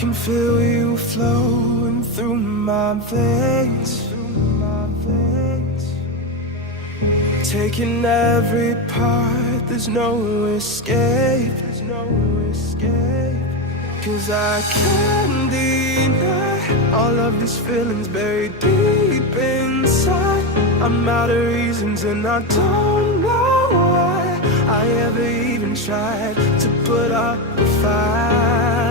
can feel you flowing through my veins, taking every part, there's no escape, 'cause I can't deny all of these feelings buried deep inside. I'm out of reasons and I don't know why I ever even tried to put up a fight.